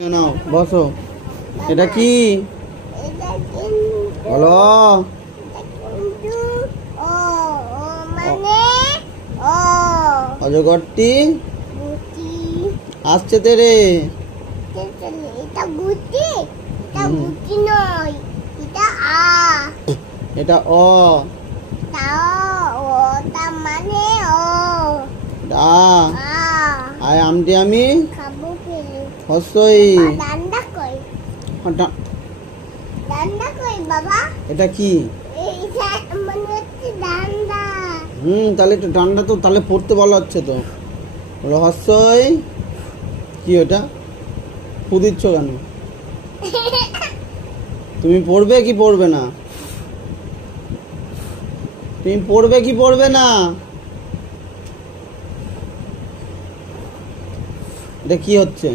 নাও বসো। এটা কি বলো? অজগরটি আসছে তেরে। এটা অ আয় আমটি আমি হসই। এটা কি? তাহলে একটু ডান্ডা তো তাহলে পড়তে বলা হচ্ছে তো। রহস্যই কি? ওটা ফু দিচ্ছ কেন? তুমি পড়বে কি পড়বে না? তুমি পড়বে কি পড়বে না? এটা কি হচ্ছে?